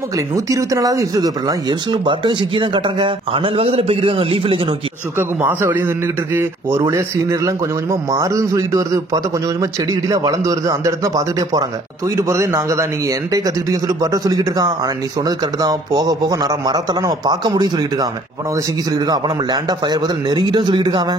மக்களே 124வது எபிசோட் எப்படிலாம் எபிசோட் பட்டோ சிக்கி தான் கட்டுறாங்க. அனல் வேகத்துல போய்கிட்டு இருக்காங்க லீஃப் வில்லேஜ் நோக்கி. சுக்காக்கு மாசம் வெளியே நின்றுட்டு இருக்கு. ஒரு வழியா சீனியர் எல்லாம் கொஞ்சம் கொஞ்சமா மாறுதுன்னு சொல்லிட்டு வருது. பார்த்தா கொஞ்சம் கொஞ்சமா செடி இடிலாம் வளர்ந்து வருது. அந்த இடத்துல பாத்துக்கிட்டே போறாங்க. தூக்கிட்டு போறதே நாங்க தான், நீங்க என்கிட்ட கத்துக்கிட்டீங்கன்னு சொல்லி பட்டோ சொல்லிட்டு இருக்கான். ஆனா நீ சொன்னது கரெக்ட் தான், போக போக நிறைய மரத்தெல்லாம் நம்ம பார்க்க முடியும் சொல்லிட்டு இருக்காங்க. அப்ப நான் வந்து சிக்கி சொல்லிட்டு இருக்கான். அப்ப நம்ம லேண்ட் ஆஃப் ஃபயர் பதில் நெருங்கிட்டோம் சொல்லிட்டு இருக்காங்க.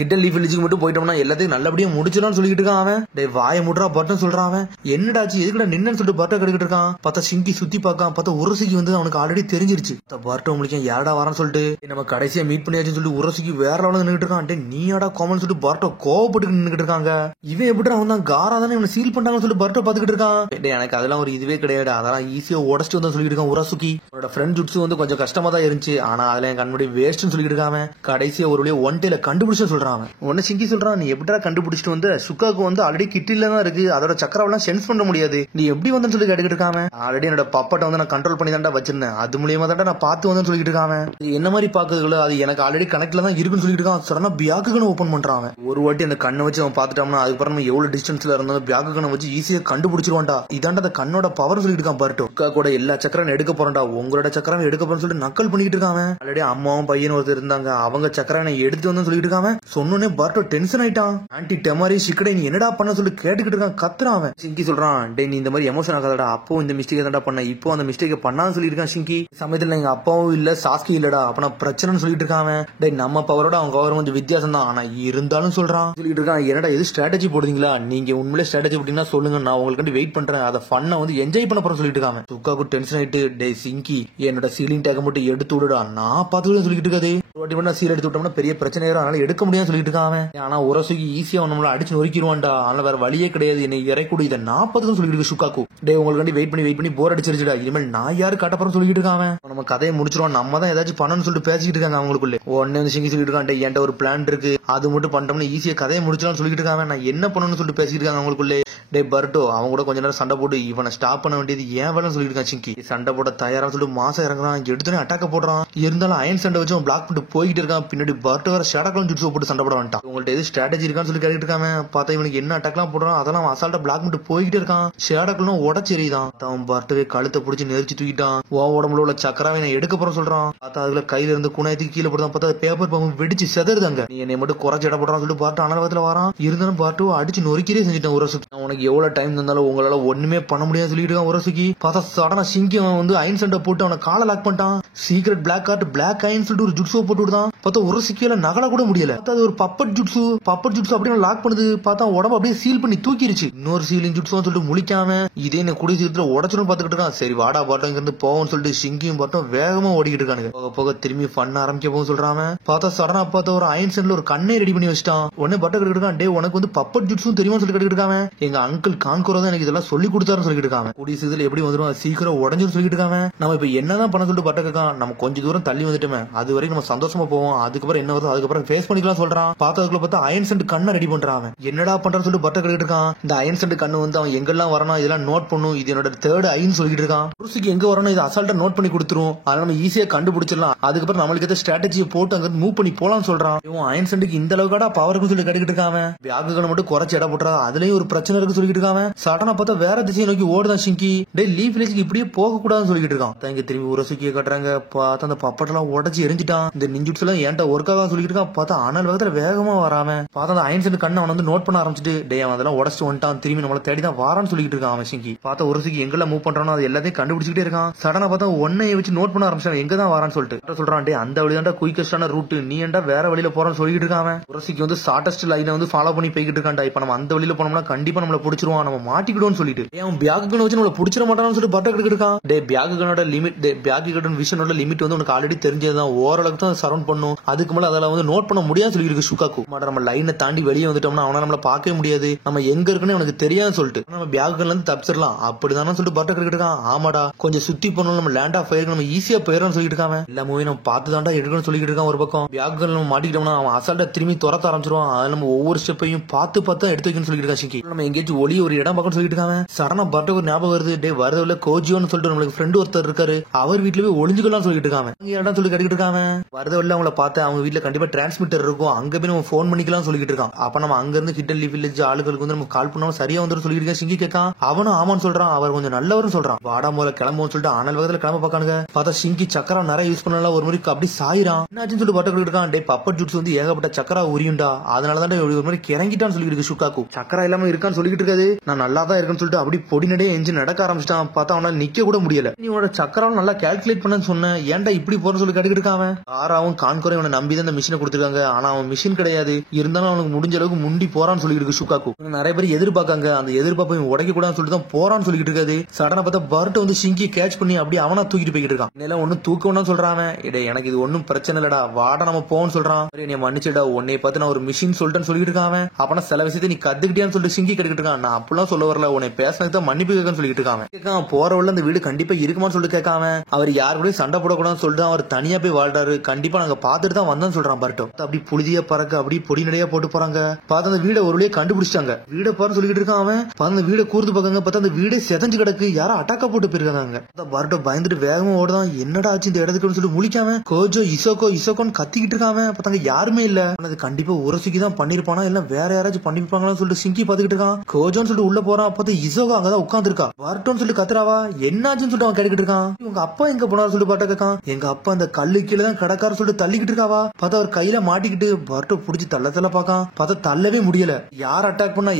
ஹிடன் லீஃப் வில்லேஜுக்கு மட்டும் போயிட்டோம்னா எல்லாத்தையும் நல்லபடியா முடிச்சிடலாம்னு சொல்லிட்டு இருக்கான் அவன். டே வாய முட்றா பட்டன் சொல்றான் அவன். என்னடாச்சு எதுக்குடா நின்னு சொல்லிட்டு பட்டோ கடிக்கிட்டு இருக்கான். பார்த்தா சிங்கி சுத்தி பார்க்கான். பார்த்தா உரசிக்கு வந்து அவனுக்கு ஆல்ரெடி தெரிஞ்சிருச்சு. பார்ட்டு உங்களுக்கு யாரா வரான்னு சொல்லிட்டு நம்ம கடைசியா மீட் பண்ணியாச்சுன்னு சொல்லி உரசிக்கு வேற லெவலில் நின்றுட்டு இருக்கான். நீயாடா காமன் சொல்லிட்டு பார்ட்டோ கோவப்பட்டு நின்றுட்டு இருக்காங்க. இவன் எப்படி அவன் தான் காரா தானே இவனை சீல் பண்ணாங்கன்னு சொல்லி பார்ட்டோ பாத்துக்கிட்டு இருக்கான். எனக்கு அதெல்லாம் ஒரு இதுவே கிடையாது, அதெல்லாம் ஈஸியா உடச்சிட்டு வந்து சொல்லிட்டு இருக்கான் உரசுக்கி. அவனோட ஃப்ரெண்ட் ஜுட்ஸு வந்து கொஞ்சம் கஷ்டமா தான் இருந்துச்சு, ஆனா அதுல என் கண்முடி வேஸ்ட்னு சொல்லிட்டு இருக்காம கடைசியா ஒரு வழியா ஒன் டேல கண்டுபிடிச்சு சொல்றான். உன்ன சிங்கி சொல்றான், நீ எப்படா கண்டுபிடிச்சிட்டு வந்து சுக்காக்கு வந்து ஆல்ரெடி கிட்டில தான் இருக்கு, அதோட சக்கரவெல்லாம் சென்ஸ் பண்ண முடியாது, நீ எப்படி வந்தன்னு சொல்லி கேட்டுக்கிட்டு இருக்காம. ஆல்ரெடி என்னோட பப்பட்டை வந்து நான் கண்ட்ரோல் பண்ணி தான்டா வச்சிருந்தேன், அது மூலியமா தான் நான் பார்த்து வந்து சொல்லிட்டு இருக்காங்க. என்ன மாதிரி பாக்குறதுல அது எனக்கு ஆல்ரெடி கனெக்ட்ல தான் இருக்குன்னு சொல்லிட்டு இருக்கான். சடனா பியாக்குன்னு ஓபன் பண்றான். ஒரு வாட்டி அந்த கண்ணை வச்சு அவன் பாத்துட்டான்னா அதுக்கப்புறம் நம்ம எவ்வளவு டிஸ்டன்ஸ்ல இருந்தாலும் பியாக்குன்னு வச்சு ஈஸியா கண்டுபிடிச்சிருவான்டா. இதாண்டா அந்த கண்ணோட பவர் சொல்லிட்டு இருக்கான் பார்ட்டோ. அக்கா கூட எல்லா சக்கரம் எடுக்க போறேன்டா, உங்களோட சக்கரம் எடுக்க போறேன்னு சொல்லிட்டு நக்கல் பண்ணிட்டு இருக்காங்க. ஆல்ரெடி அம்மாவும் பையனும் ஒருத்தர் இருந்தாங்க, அவங்க சக்கரம் எடுத்து வந்து சொல்லிட்டு இருக்காங்க. சொன்னோன்னே பார்ட்டோ டென்ஷன் ஆயிட்டான். ஆன்டி டெமாரி சிக்கடை நீ என்னடா பண்ண சொல்லி கேட்டுக்கிட்டு இருக்கான். கத்துறான் அவன். சிங்கி சொல்றான், டே நீ இந்த மாதிரி எமோஷன் ஆகாதடா, அப்போ இந்த மிஸ்டேக் தான்டா பண்ண, இப்போ அந்த மிஸ்டேக் பண்ணான்னு சொல்லிட்டு இருக்கான் சிங்கி. சமயத்துல எங்க அப்பாவும் இல்ல சாஸ்கி இல்லடா, அப்ப நான் பிரச்சனைன்னு சொல்லிட்டு இருக்காங்க. டே நம்ம பவரோட அவங்க பவர் கொஞ்சம் வித்தியாசம் தான், ஆனா இருந்தாலும் சொல்றான் சொல்லிட்டு இருக்கான். என்னடா எது ஸ்ட்ராட்டஜி போடுறீங்களா, நீங்க உண்மையிலே ஸ்ட்ராட்டஜி போட்டீங்கன்னா சொல்லுங்க, நான் உங்களுக்கு வெயிட் பண்றேன், அதை ஃபன்னா வந்து என்ஜாய் பண்ண போறேன் சொல்லிட்டு இருக்காங்க. சுக்காக்கு டென்ஷன் ஆயிட்டு, டே சிங்கி என்னோட சீலிங் டேக்க மட்டும் எடுத்து விடுடா, நான் பார்த்து சொல்லிட்டு இருக்காது. ஒரு வாட்டி மட்டும் சீல் எடுத்து விட்டோம்னா பெரிய பிரச்சனை ஆயிரும், அதனால எடுக்க முடியாது சொல்லிட்டு இருக்காங்க. ஆனா உரசுக்கு ஈஸியா நம்மள அடிச்சு நொறுக்கிடுவான்டா, அதனால வேற வழியே கிடையாது, என்னை இறக்கூட இதை 40 சொல்லிட்டு இருக்கு சுக்காக்கு. டே உங்களுக்கு வெயிட் பண்ணி போர் அடிச்சிருச்சுடா, இனிமேல் நான் யாரு காட்ட போறேன்னு சொல்லிட்டு இருக்காங்க. நம்ம கதையை முடிச்சிருவோம், நம்ம தான் ஏதாச்சும் பண்ணணும்னு சொல்லிட்டு பேசிக்கிட்டு இருக்காங்க அவங்களுக்குள்ள. உடனே வந்து சிங்கி சொல்லிட்டு இருக்கான், என்கிட்ட ஒரு பிளான் இருக்கு, அது மட்டும் பண்ணிட்டோம்னா ஈஸியா கதையை முடிச்சிடலாம்னு சொல்லிட்டு இருக்காங்க. நான் என்ன பண்ணணும்னு சொல்லிட்டு பேசிக்கிட்டு இருக்காங்க அவங்களுக்குள்ளே. டே பர்ட்டோ அவங்க கூட கொஞ்ச நேரம் சண்டை போட்டு இவனை ஸ்டாப் பண்ண வேண்டியது ஏன் வேலை சொல்லிட்டு இருக்கான் சிங்கி. சண்டை போட தயாரா சொல்லிட்டு மாசம் இறங்குறான், எடுத்துனே அட்டாக்க போடுறான். இருந்தாலும் அயன் சண்டை வச்சு அவன் பிளாக் பண்ணிட்டு போயிட்டு இருக்கான். பின்னாடி பர்ட்டோ வேற ஷேடக்லாம் ஜுட்ஸோ போட்டு சண்டை போட வந்துட்டான். உங்கள்ட்ட எது ஸ்ட்ராட்டஜி இருக்கான்னு சொல்லி கேட்டுட்டு இருக்காங்க. பார்த்தா இவனுக்கு என்ன அட்டாக்லாம் போடுறான், அதெல்லாம் அசால்ட்டா பிளாக் பண்ணிட்டு போயிட்டு இருக்கான். ஷேடக்லாம் உடச்செறிதான். அவன் பர்ட்டோவே கழுத்தை பிடிச்சி நெரிச்சு தூக்கிட்டான். உடம்புல உள்ள சக்கராவை நான் எடுக்க போறேன் சொல்றான். பார்த்தா அதுல கையில இருந்து குணாயத்துக்கு கீழே போடுறான். பார்த்தா பேப்பர் பம்பு வெடிச்சு செதறுதாங்க. நீ என்னை மட்டும் குறைச்சி இட போடுறான்னு சொல்லிட்டு பார்த்து அனலவத்துல வரான். இருந்தாலும் பார்த்து அடிச்சு நொறுக்கிறே செஞ்சுட்டான் உரசுக்கு. உனக்கு எவ்வளவு டைம் தந்தாலும் உங்களால ஒண்ணுமே பண்ண முடியாது சொல்லிட்டு இருக்கான் உரசுக்கு. பார்த்தா சடனா சிங்கி அவன் வந்து அயன் சண்டை போட்டு அவனை காலை லாக் பண்ணிட்டான். Secret black card black iron சொல்லிட்டு ஒரு ஜுட்ஸோ போட்டு விடுதான். பார்த்தா உரசுக்கில நகல கூட முடியல. பார்த்தா அது ஒரு பப்பட் ஜுட்ஸு அப்படியே லாக் பண்ணுது. பார்த்தா உடம்பு அப்படியே சீல் பண்ணி தூக்கிருச்சு. இன்னொரு சீலிங் ஜுட்ஸோ சொல்லிட்டு முழிக்காம இதே என்ன குடி சீக்கிரத்துல உடச்சுன்னு பாத்துக்கிட்டு இருக்கான். சரி வாடா பாட்டம் இங்க இருந்து போவோம்னு சொல்லிட்டு சிங்கியும் பாட்டம் வேகமா ஓடிக்கிட்டு இருக்கானுங்க. போக போக திரும்பி ஃபன் ஆரம்பிக்க போகும் சொல்றாங்க. பார்த்தா சடனா பார்த்தா ஒரு அயன் சென்ட்ல ஒரு கண்ணை ரெடி பண்ணி வச்சிட்டான். உடனே பட்டர் கிட்டு இருக்கான். டே உனக்கு வந்து பப்பட் ஜுட்ஸும் தெரியுமா சொல்லி கேட்டுக்கிட்டு இருக்காங்க. எங்க அங்கிள் கான்கோரா தான் எனக்கு இதெல்லாம் சொல்லி கொடுத்தாருன்னு சொல்லிட்டு இருக்காங்க. கூடிய சீக்கிரம் எப்படி வந்துடும், சீக்கிரம் உடஞ்சுன்னு சொல்லிட்டு இருக்காங்க. நம்ம இப்ப என்னதான் பண்ண சொல்லிட்டு பட்டர் இருக்கான். நம்ம கொஞ்சம் தூரம் தள்ளி வந்துட்டோமே, அது வரைக்கும் நம்ம சந்தோஷமா போவோம், அதுக்கப்புறம் என்ன வருது அதுக்கப்புறம் ஃபேஸ் பண்ணிக்கலாம் சொல்றான். பார்த்ததுக்குள்ள பார்த்தா அயன் சென்ட் கண்ணை ரெடி பண்றான். என்னடா பண்றான்னு சொல்லிட்டு பட்டர் கிட்டு இருக்கான். இந்த அயன் சென்ட் கண்ணு வந்து அவன் எங்கெல்லாம் வரணும் இதெல்லாம் நோட் பண்ணும், இது என்னோட தேர்ட் ஐன்னு சொல்லிட்டு இருக்கான். புருஷுக்கு எங்க வரணும் இதை அசால்ட்டா நோட் பண்ணி கொடுத்துரும், அதனால நம்ம ஈஸியா கண்டுபிடிச்சிடலாம், அதுக்கப்புறம் நம்மளுக்கு ஏதாவது ஸ்ட்ராட்டஜியை போட்டு அங்க மூவ் பண்ணி போலாம்னு சொல்றான். இவன் அயன் சென்ட்டுக்கு இந்த அளவுக்காடா பவருக்கு சொல்லி கேட்டுக்கிட்டு இருக்காங்க. பியாக்குகளை மட்டும் குறைச்சி இட போட்டுறா, அதுலயும் ஒரு பிரச்சனை இருக்கு சொல்லிட்டு இருக்காங்க. சடனா பார்த்தா வேற திசையை நோக்கி ஓடுதான் சிங்கி. டே லீஃப் வில்லேஜ்க்கு இப்படியே போக கூடாதுன்னு சொல்லிட்டு இருக்கான். இங்க திரும்பி உரசுக்கிய கட்டுறாங்க. பார்த்தா அந்த பப்பட்டெல்லாம் உடச்சி எரிஞ்சிட்டான். இந்த நிஞ்சுட்ஸ் எல்லாம் ஏன்டா ஒர்க் ஆகாது சொல்லிட்டு இருக்கான். பார்த்தா அனல் வேகத்துல வேகமா வராம பார்த்தா அந்த அயன் சென்ட் கண்ணை அவன் வந்து நோட் பண்ண ஆரம்பிச்சுட்டு டே அவன் அதெல்லாம் உடச்சிட்டு வந்துட்டான், திரும்பி நம்மள தேடி தான் வாரான்னு சொல்லிட்டு இருக்கான் அவன் சிங்கி. பார்த்தா உரசுக்கு எங்கெல்லாம் மூவ் பண்றானோ அது எல்லாத்தையும் கண்டுபிடிச்சிட்டே இருக்கான். சடனா பார்த்தா ஒன்னையை வச்சு நோட் பண்ண ஆரம்பிச்சான் எங்க தான் வரான்னு சொல்லிட்டு சொல்றான். டே அந்த வழிதான்டா குயிக்கஸ்டான ரூட், நீ ஏன்டா வேற வழியில போறான்னு சொல்லிட்டு இருக்கான். உரசுக்கு வந்து ஷார்டஸ்ட் லைனை வந்து ஃபாலோ பண்ணி போய்கிட்டு இருக்கான்டா. இப்ப நம்ம அந்த வழியில போனோம்னா கண்டிப்பா நம்மள பிடிச்சிருவான், நம்ம மாட்டிக்கிடுவோம்னு சொல்லிட்டு அவன் பியாக்குன்னு வச்சு நம்மள பிடிச்சிட மாட்டான்னு சொல்லிட்டு பட்டர் கிட்டு இருக்கான். டே பியாக்குனோட லிமிட், பியாக்குடன் விஷனோட லிமிட் வந்து உனக்கு ஆல்ரெடி தெரிஞ்சதுதான், ஓரளவுக்கு தான் சரௌண்ட் பண்ணும், அதுக்கு மேல அதெல்லாம் வந்து நோட் பண்ண முடியாது சொல்லி இருக்கு சுக்காக்கு. நம்ம லைனை தாண்டி வெளியே வந்துட்டோம்னா அவனை நம்மள பார்க்கவே முடியாது, நம்ம எங்க இருக்குன்னு அவனுக்கு தெரியாது சொல்லிட்டு நம்ம பியாக்குல இருந்து தப்பிச்சிடலாம் அப்படிதானே சொல்லிட்டு பட்டர் கிட்டு இருக்கான். ஆமாடா கொஞ்சம் சுத்தி பண்ணணும், நம்ம லேண்ட் ஆஃப் ஃபயருக்கு நம்ம ஈஸியா போயிடணும்னு சொல்லிட்டு இருக்காங்க. எல்லா மூவி நம்ம பார்த்து தாண்டா எடுக்கணும்னு சொல்லிட்டு இருக்கான். ஒரு பக்கம் பியாக்குல நம்ம மாட்டிக்கிட்டோம்னா அவன் அசால்ட்டா திரும்பி துரத்த ஆரம்பிச்சிருவான், அதை நம்ம ஒவ்வொரு ஸ்டெப்பையும் பார்த்து பார்த்து எடுத்து வைக்கணும்னு சொல்லிட்டு இருக்கா சிங்கி. நம்ம எங்கேயாச்சும் ஒளி ஒரு இடம் பக்கம் சொல்லிட்டு இருக்காங்க. சடனா பட்டர் ஒரு ஞாபகம் வருது. டே வரதுல கோஜியோன்னு சொல்லிட்டு நம்மளுக்கு ஃப்ரெண்ட் ஒருத்தர் இருக்காரு, அவர் வீட்டுல போய் ஒளிஞ்சுக்கலாம் சொல்லிட்டு இருக்காங்க. இடம் சொல்லி கட்டிட்டு இருக்காங்க. வரத வெளில அவங்கள பார்த்து அவங்க வீட்டுல கண்டிப்பா டிரான்ஸ்மிட்டர் இருக்கும், அங்க போய் நம்ம போன் பண்ணிக்கலாம் சொல்லிட்டு இருக்கான். அப்ப நம்ம அங்க இருந்து ஹிடன் லீஃப் வில்லேஜ் ஆளுகளுக்கு வந்து நம்ம கால் பண்ணாம சரியா வந்து சொல்லிட்டு இருக்கேன். சிங்கி கேட்கான், அவனும் ஆமான்னு சொல்றான். அவர் கொஞ்சம் நல்லவரும் சொல்றான். வாடா முதல்ல கிளம்புன்னு சொல்லிட்டு அனல் வேகத்துல கிளம்ப பாக்கானுங்க. பார்த்தா சிங்கி சக்கரா நிறைய யூஸ் பண்ணல, ஒரு மாதிரி அப்படி சாயிரான். என்னாச்சுன்னு சொல்லிட்டு பட்ட இருக்கான். டே பப்பட் ஜூட்ஸ் வந்து ஏகப்பட்ட சக்கரா உரியுண்டா, அதனாலதான் ஒரு மாதிரி கிறங்கிட்டான்னு சொல்லிட்டு இருக்கு சுக்காக்கு. சக்கரா இல்லாம இருக்கான்னு சொல்லிட்டு இருக்காது. நான் நல்லா தான் இருக்குன்னு சொல்லிட்டு அப்படி பொடி நடைய எஞ்சி நடக்க ஆரம்பிச்சிட்டான். பார்த்தா அவனால நிக்க கூட முடியல. நீ உன்னோட சக்கரம் நல்லா கால்குலேட் பண்ணு சொன்னேன், ஏன்டா இப்படி போறன்னு சொல்லி கட்டுக்கிட்டு இருக்கான். ஆறாவும் கான்கோரை இவனை நம்பி தான் இந்த மிஷினை கொடுத்துருக்காங்க. ஆனா அவன் மிஷின் கிடையாது, இருந்தாலும் அவனுக்கு முடிஞ்ச அளவுக்கு முண்டி போறான்னு சொல்லிட்டு இருக்கு சுக்காக்கு. நிறைய பேர் எதிர்பார்க்காங்க, அந்த எதிர்பார்ப்பை உடைக்க கூடாதுன்னு சொல்லிட்டு தான் போறான்னு சொல்லிட்டு இருக்காது. சடனா பார்த்தா பர்ட் வந்து சிங்கி கேட்ச் பண்ணி அப்படி அவனா தூக்கிட்டு போய்கிட்டு இருக்கான். இதெல்லாம் ஒன்னும் தூக்க வேணாம் சொல்றான். எனக்கு இது ஒன்னும் பிரச்சனை இல்லடா, வாட நம்ம போன்னு சொல்றான். நீ மன்னிச்சுடா, உன்னை பார்த்து நான் ஒரு மிஷின் சொல்லிட்டேன்னு சொல்லிட்டு இருக்கான். அப்பனா சில விஷயத்தை நீ கத்துக்கிட்டியான்னு சொல்லிட்டு சிங்கி கேட்டுக்கிட்டு இருக்கான். நான் அப்படிலாம் சொல்ல வரல, உன்னை பேசினது தான் மன்னிப்பு கேட்கன்னு சொல்லிட்டு இருக்கான். போற உள்ள அந்த வீடு கண்டிப்பா இருக்குமான்னு சொல்லிட்டு கேட்காம, அவர் யாரு கூட சண்டை போடக்கூடாதுன்னு சொல்லிட்டு அவர் தனியா போய் வாழ்றாரு. கண்டிப்பா நாங்க பாத்துட்டு தான் வந்தோம்னு சொல்றான் பர்ட்டோ. அப்படி புழுதியா பறக்க அப்படி பொடி நடையா போட்டு போறாங்க. பார்த்து அந்த வீட ஒரு வழியா கண்டுபிடிச்சாங்க. வீட பாருன்னு சொல்லிட்டு இருக்கான் அவன். அந்த வீட கூர்ந்து பாக்காங்க, பார்த்தா அந்த வீடே செதஞ்சு கிடக்கு, யாரும் அட்டாக்கா போட்டு போயிருக்காங்க. பர்ட்டோ பயந்துட்டு வேகமா ஓடுதான். என்னடா ஆச்சு இந்த இடத்துக்குன்னு சொல்லி முழிக்காம கோஜோ இசோகோன்னு கத்திக்கிட்டு இருக்காம. பார்த்தாங்க யாருமே இல்ல. அது கண்டிப்பா உரசிக்கு தான் பண்ணிருப்பானா இல்ல வேற யாராச்சும் பண்ணிருப்பாங்களான்னு சொல்லிட்டு சிங்கி பாத்துக்கிட்டு இருக்கான். கோஜோன்னு சொல்லிட்டு உள்ள போறான். பார்த்து இசோகோ அங்கதான் உட்கார்ந்து இருக்கா. பர்ட்டோன்னு சொல்லி கத்துறாவா, என்னாச்சுன்னு சொல்லிட்டு அவன் கேட்டுக்கிட்டு இருக்கான். உங்க அப்பா எங்க போனாரு சொல்லிட்டு பாட்ட கேட்கான். எங்க அப்பா அந்த கல்லு கீழே தான் கடக்காரு சொல்லிட்டு தள்ளிக்கிட்டு இருக்காவா. பார்த்தா அவர் கையில மாட்டிக்கிட்டு பர்ட்டோ புடிச்சு தள்ள பாக்கான். பார்த்தா தள்ளவே முடியல. யார் அட்டாக் பண்ண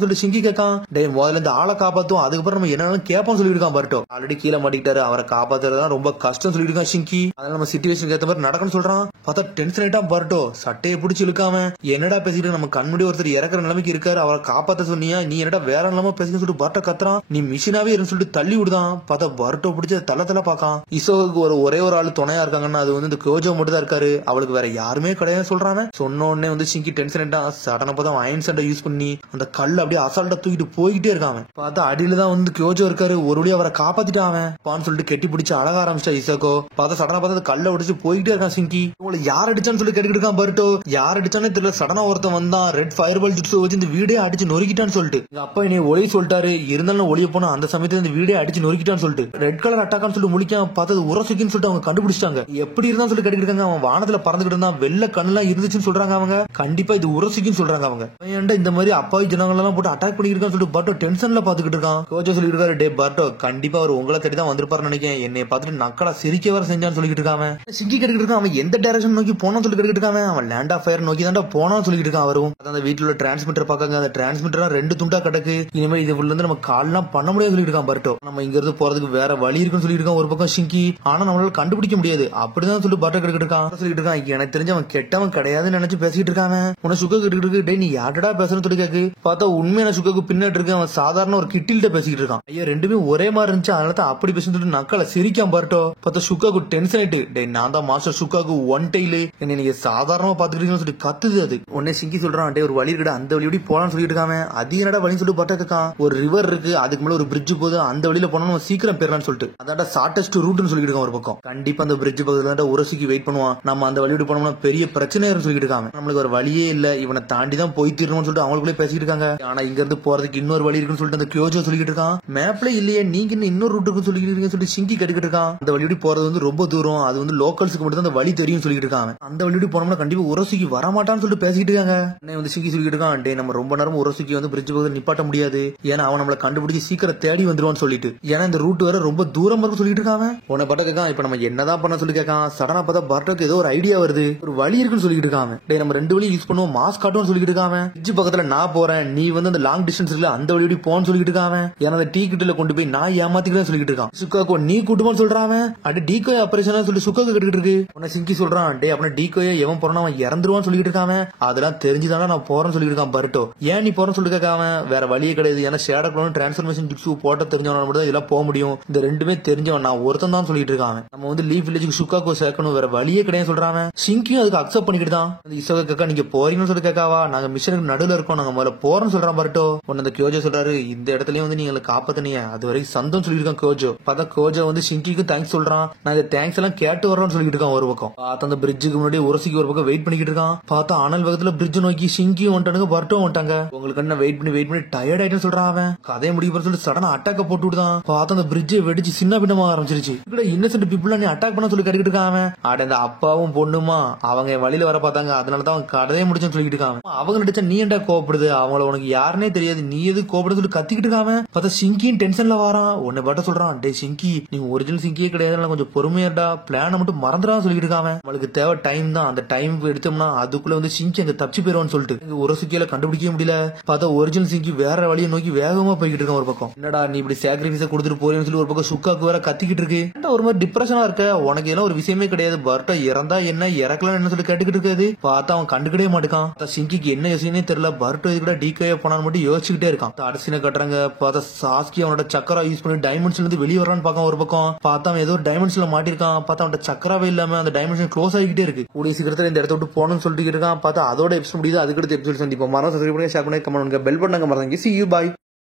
சொல்லிட்டு சிங்கி கேட்கான். டே முதல்ல இந்த ஆளை காப்பாத்தும், அதுக்கப்புறம் நம்ம என்ன கேட்போம் சொல்லிட்டு இருக்கான் பர்ட்டோ. ஆல்ரெடி கீழே மாட்டிக்கிட்டாரு, அவரை காப்பாத்துறதுதான் ரொம்ப கஷ்டம் சொல்லிட்டு இருக்கான் சிங்கி. அதனால நம்ம சிச்சுவேஷனுக்கு ஏத்த மாதிரி நடக்கணும்னு சொல்றான். பார்த்தா டென்ஷன் ஆயிட்டான் பர்ட்டோ. சட்டையை பிடிச்சி இழுக்காம, என்னடா பேசிட்டு நம்ம கண்முடி ஒருத்தர் இறக்குற நிலைமைக்கு இருக்காரு, அவரை காப்பாத்த சொன்னியா, நீ என்னடா வேற நிலைமை பேசின்னு சொல்லிட்டு பர்ட்டோ கத்துறான். நீ மிஷினாவே இருந்து சொல்லிட்டு தள்ளி விடுதான். பார்த்தா பர்ட்டோ பிடிச்ச தள்ள பாக்கான். இசோவுக்கு ஒரே ஒரு ஆள் துணையா இருக்காங்கன்னா அது வந்து இந்த கோஜோ மட்டும் தான் இருக்காரு, அவளுக்கு வேற யாருமே கிடையாது சொல்றாங்க. சொன்ன உடனே வந்து சிங்கி டென்ஷன் ஆயிட்டான். சடனா பார்த்தா அயன் சண்டை யூஸ் பண்ணி அந்த கல் அப்படியே அசால்ட்டா தூக்கிட்டு போய்கிட்டே இருக்கான். பார்த்தா அடியில தான் வந்து கோஜோ இருக்காரு, ஒரு வழியா அவரை காப்பாத்திட்டான் பான்னு சொல்லிட்டு கெட்டி பிடிச்சு அழக ஆரம்பிச்சா இசோகோ. பார்த்தா சடனா பார்த்தா கல்ல உடைச்சு போய்கிட்டே இருக்கான் சிங்கி. உங்களை யார் அடிச்சான்னு சொல்லி கேட்டுக்கிட்டு இருக்கான் பர்ட்டோ. யார் அடிச்சானே தெரியல. சடனா ஒருத்தன் வந்தான், ரெட் ஃபயர் பால் ஜுட்ஸு வச்சு இந்த வீடே அடிச்சு நொறுக்கிட்டான்னு சொல்லிட்டு. எங்க அப்பா என்னை ஒளி சொல்லிட்டாரு, இருந்தாலும் ஒளிய போனா அந்த சமயத்துல இந்த வீடே அடிச்சு நொறுக்கிட்டான்னு சொல்லிட்டு ரெட் கலர் அட்டாக்கான்னு சொல்லிட்டு முழிக்காம பார்த்தது உரசுக்கின்னு சொல்லிட்டு அவங்க கண்டுபிடிச்சாங்க. எப்படி இருந்தா சொல்லி கேட்டுக்கிட்டு அவன் வானத்துல பறந்துகிட்டு இருந்தான், வெள்ள கண்ணெல்லாம் இருந்துச்சுன்னு சொல்றாங்க அவங்க. கண்டிப்பா இது உரசுக்கின்னு சொல்றாங்க அவங்க. ஏன்டா இந்த மாதிரி அப்பாவி ஜனங்கள் எல்லாம் போட்டு அட்டாக் பண்ணிருக்கான்னு சொல்லிட்டு பர்ட்டோ டென்ஷன்ல பாத்துக்கிட்டு இருக்கான். கோச்சோ சொல்லிட்டு இருக்காரு, டே பர்ட்டோ கண்டிப்பா அவர் உங்களை தேடி தான் வந்திருப்பாரு நினைக்கிறேன், என்னை பார்த்துட்டு நக்கலா சிரிக்க வர செஞ்சான்னு சொல்லிட்டு இருக்காங்க. சிங்கி கேட்டுக்கிட்டு இருக்கான். அவன் எந்த டைரக்ஷன் நோக்கி போனான்னு சொல்லி கேட்டுக்கிட்டு இருக்கான். அவன் லேண்ட் ஆஃப் ஃபயர் நோக்கி தான் போனான்னு சொல்லிட்டு இருக்கான். அவரும் அந்த வீட்டுல உள்ள டிரான்ஸ்மிட்டர் பாக்காங்க, அந்த டிரான்ஸ்மிட்டர் 2 துண்டா கிடக்கு, இனிமேல் இது உள்ள இருந்து நம்ம கால்லாம் பண்ண முடியாது சொல்லிட்டு இருக்கான் பர்ட்டோ. நம்ம இங்க இருந்து போறதுக்கு வேற வழி இருக்குன்னு சொல்லிட்டு இருக்கான் ஒரு பக்கம் சிங்கி. ஆனா நம்மளால கண்டுபிடிக்க முடியாது அப்படிதான் சொல்லிட்டு பர்ட்டோ கேட்டுக்கிட்டு இருக்கான். சொல்லிட்டு இருக்கான், எனக்கு தெரிஞ்ச அவன் கெட்டவன் கிடையாதுன்னு நினைச்சு பேசிட்டு இருக்காங்க. உன சுக்கா கேட்டுக்கிட்டு இருக்கு, டே நீ யார்டா பேசுறன்னு சொல்லி கேக்கு. பார்த்தா உண்மையான சுக்காக்கு பின்னாடி இருக்கு, அவன் சாதாரண ஒரு கிட்டில்ட்ட பேசிக்கிட்டு இருக்கான். ஐயா ரெண்டுமே ஒரே மாதிரி இருந்துச்சு, அதனால தான் அப்படி பேசிட்டு சொல்லிட்டு நக்கல சிரிக்கான் பர்ட்டோ. பார்த்தா சுக்காக்கு டென்ஷன் ஆயிட்டு, டே நான் தான் மாஸ்டர் சுக்காக்கு ஒன் டெய்லு, என்ன நீங்க சாதாரணமா பாத்துக்கிட்டீங்கன்னு சொல்லி கத்துது அது. உடனே சிங்கி சொல்றான், டே ஒரு வழி இருக்கா அந்த வழி போலான்னு சொல்லிட்டு இருக்காங்க. அது என்னடா வழின்னு சொல்லிட்டு பர்ட்டோ கேட்கான். ஒரு ரிவர் இருக்கு, அதுக்கு மேல ஒரு பிரிட்ஜ் போகுது, அந்த வழியில போனா நம்ம சீக்கிரம் போயிடலாம்னு சொல்லிட்டு அதான்டா ஷார்டஸ்ட் ரூட்னு சொல்லிட்டு இருக்கான் ஒரு பக்கம். கண்டிப்பா அந்த பிரிட்ஜ் பக்கத்துல உரசிக்கு வெயிட் பண்ணுவான், நம்ம அந்த வழியோட போனோம்னா பெரிய பிரச்சனை சொல்லிட்டு இருக்காங்க. நம்மளுக்கு ஒரு வழியே இல்ல, இவனை தாண்டி தான் போய் தீரணும்னு சொல்லிட்டு அவங்களுக்குள்ளே பேசிட்டு இருக்காங்க. ஆனா இங்க இருந்து போறதுக்கு இன்னொரு வழி இருக்குன்னு சொல்லிட்டு அந்த கியோஜோ சொல்லிட்டு இருக்கான். மேப்ல இல்லையே நீங்க இன்னொரு ரூட் இருக்குன்னு சொல்லிட்டு இருக்கீங்கன்னு சொல்லி சிங்கி கேட்டுக்கிட்டு இருக்கான். அந்த வழியோட போறது வந்து ரொம்ப தூரம், அது வந்து லோக்கல்ஸ்க்கு மட்டும் தான் அந்த வழி தெரியும் சொல்லிட்டு இருக்காங்க. அந்த வழியோட போனோம்னா கண்டிப்பா உரசிக்கு வரமாட்டான்னு சொல்லிட்டு பேசிட்டு இருக்காங்க. வந்து சிங்கி சொல்லிட்டு இருக்கான், டே நம்ம ரொம்ப நேரம் உரசிக்கு வந்து பிரிட்ஜ் பக்கத்துல நிப்பாட்ட முடியாது, ஏன்னா அவன் நம்மளை கண்டுபிடிச்சு சீக்கிரம் தேடி வந்துருவான்னு சொல்லிட்டு, ஏன்னா இந்த ரூட் வேற ரொம்ப தூரம் இருக்கு சொல்லிட்டு இருக்காங்க. உன்னை பட்ட கேட்கான், இப்ப நம்ம என்னதான் பண்ண சொல்லி கேட்கான். சடனா பார்த்தா பர்ட்டோக்கு ஏதோ ஒரு ஐடியா வருது, ஒரு வழி இருக்குன்னு சொல்லிட்டு இருக்காங்க. டே நம்ம 2 வழி யூஸ் பண்ணுவோம், மாஸ்க் காட்டுவோம் சொல்லிட்டு இருக்காங்க. பிரிட்ஜ் பக்கத்துல நான் போறேன், நீ வந்து அந்த லாங் டிஸ்டன்ஸ் இல்ல அந்த வழி போன்னு சொல்லிட்டு இருக்காங்க. ஏன்னா அந்த டீ கிட்ட கொண்டு போய் நான் ஏமாத்திக்கிறேன் சொல்லிட்டு இருக்கான். சுக்காக்கோ நீ கூட்டுமான்னு சொல்றான். அடி டீகோ ஆபரேஷன் சொல்லி சுக்காக்கு கேட்டுக்கிட்டு இருக்கு. உன்னை சிங்கி சொல்றான், டே அப்ப டீகோயை எவன் போறான் அவன் இறந்துருவான்னு சொல்லிட்டு இருக்காங்க. அதெல்லாம் தெரிஞ்சுதானே நான் போறேன்னு சொல்லிட்டு இருக்கான் பர்ட்டோ. ஏன் நீ போறேன்னு சொல்லி கேட்காம, வேற வழியே கிடையாது, ஏன்னா ஷேடோ க்ளோன் டிரான்ஸ்ஃபர்மேஷன் டிப்ஸ் போட்ட தெரிஞ்சவன மட்டும் தான் இதெல்லாம் போக முடியும், இந்த ரெண்டுமே தெரிஞ்சவன் நான் ஒருத்தன் தான் சொல்லிட்டு இருக்காங்க. நம்ம வந்து லீஃப் வில்லேஜுக்கு சுக்காக்கோ சேர்க்கணும், வேற வழியே கிடையாது சொல்றாங்க. சிங்கியும் அதுக்கு அக்செப்ட் பண்ணிக்கிட்டு தான் இசோகா கேட்கா, நீங்க போறீங்கன்னு சொல்லி கேட்காவா, நாங்க மிஷனுக்கு நடுவில் இருக்கோம், நாங்க முதல்ல போறோம்னு சொல்றான் பர்ட்டோ. உன்ன அந்த கியோஜோ சொல்றாரு, இந்த இடத்துலயும் வந்து நீங்க காப்பாத்தினீங்க, அது வரைக்கும் சந்தோம் சொல்லியிருக்கான் கோஜோ. பார்த்தா கோஜோ வந்து சிங்கிக்கு தேங்க்ஸ் சொல்றான், நான் இந்த தேங்க்ஸ் எல்லாம் கேட்டு வரோம்னு சொல்லிட்டு இருக்கான் ஒரு பக்கம். பார்த்தா அந்த பிரிட்ஜுக்கு முன்னாடி உரசிக்கு ஒரு பக்கம் வெயிட் பண்ணிக்கிட்டு இருக்கான். பார்த்தா அனல் வேகத்துல பிரிட்ஜ் நோக்கி சிங்கியும் வந்துட்டானுங்க பர்ட்டோ வந்துட்டாங்க. உங்களுக்கு வெயிட் பண்ணி டயர்ட் ஆயிட்டு சொல்றான். அவன் கதையை முடிக்க சொல்லி சடனா அட்டாக்க போட்டு விடுதான். பார்த்தா அந்த பிரிட்ஜை வெடிச்சு சின்ன பின்னமா ஆரம்பிச்சிருச்சு. இன்னசென்ட் பீப்புள் நீ அட்டாக் பண்ண சொல்லி கேட்டுக்கிட்டு இருக்கான். அவன் அந்த அப்பா அப்பாவும் பொண்ணுமா அவங்க வழியில வர பார்த்தாங்க, அதனாலதான் அவன் கதையை முடிச்சுன்னு சொல்லிட்டு இருக்காங்க. அவங்க நடிச்சா நீ ஏன்டா கோவப்படுது, அவங்கள உனக்கு யாருன்னே தெரியாது, நீ எது கோவப்படுது சொல்லி கத்திக்கிட்டு இருக்காம பார்த்தா சிங்கியும் டென்ஷன்ல வரான். உன்னை பட்ட சொல்றான், டே சிங்கி நீங்க ஒரிஜினல் சிங்கியே கிடையாது, கொஞ்சம் பொறுமையாடா, பிளான மட்டும் மறந்துடா சொல்லிட்டு இருக்காங்க. அவளுக்கு தேவை டைம் தான், அந்த டைம் எடுத்தோம்னா அதுக்குள்ள வந்து சிங்கி அங்க தப்பிச்சு போயிருவான்னு சொல்லிட்டு ஒரு சிக்கியில கண்டுபிடிக்க முடியல. பார்த்தா ஒரிஜினல் சிங்கி வேற வழியை நோக்கி வேகமா போய்கிட்டு இருக்கான். ஒரு பக்கம் என்னடா நீ இப்படி சாக்ரிஃபைஸ கொடுத்துட்டு போறேன்னு சொல்லி ஒரு பக்கம் சுக்காக்கு வேற கத்திக்கிட்டு இருக்கு. ஒரு மாதிரி டிப்ரெஷனா இருக்க, உனக்கு எல்லாம் ஒரு விஷயமே கிடையாது, பர்ட்டா இறந்தா என்ன இறக்கலாம் என்ன சொல்லி கேட்டுக்கிட்டு இருக்காது. பார்த்தா அவன் கண்டுக்கிட்டே மாட்டான். சிங்கிக்கு என்ன யோசனையே தெரியல, பர்ட்டோ இது கூட டிகே போனான்னு மட்டும் யோசிச்சுக்கிட்டே இருக்கான். அரிசினை கட்டுறாங்க. பார்த்தா சாஸ்கி அவனோட சக்கரா யூஸ் பண்ணி டைமண்ட்ஸ்ல இருந்து வெளியே வரான்னு பார்க்க. ஒரு பக்கம் பார்த்தா அவன் ஏதோ டைமண்ட்ஸ்ல மாட்டிருக்கான். பார்த்தா அவன் சக்கராவே இல்லாம அந்த டைமென்ஷன் க்ளோஸ் ஆகிட்டே இருக்கு. கூடிய சீக்கிரத்துல இந்த இடத்த விட்டு போகணும்னு சொல்லிட்டு இருக்கான். பார்த்தா அதோட எபிசோட் முடியுது. அதுக்கு எபிசோட் சந்திப்போம். மரம் சப்ஸ்கிரைப் பண்ணுங்க, ஷேர் பண்ணுங்க, கமெண்ட் பண்ணுங்க, பெல் பட்டனை மறந்துங்க. See you, bye.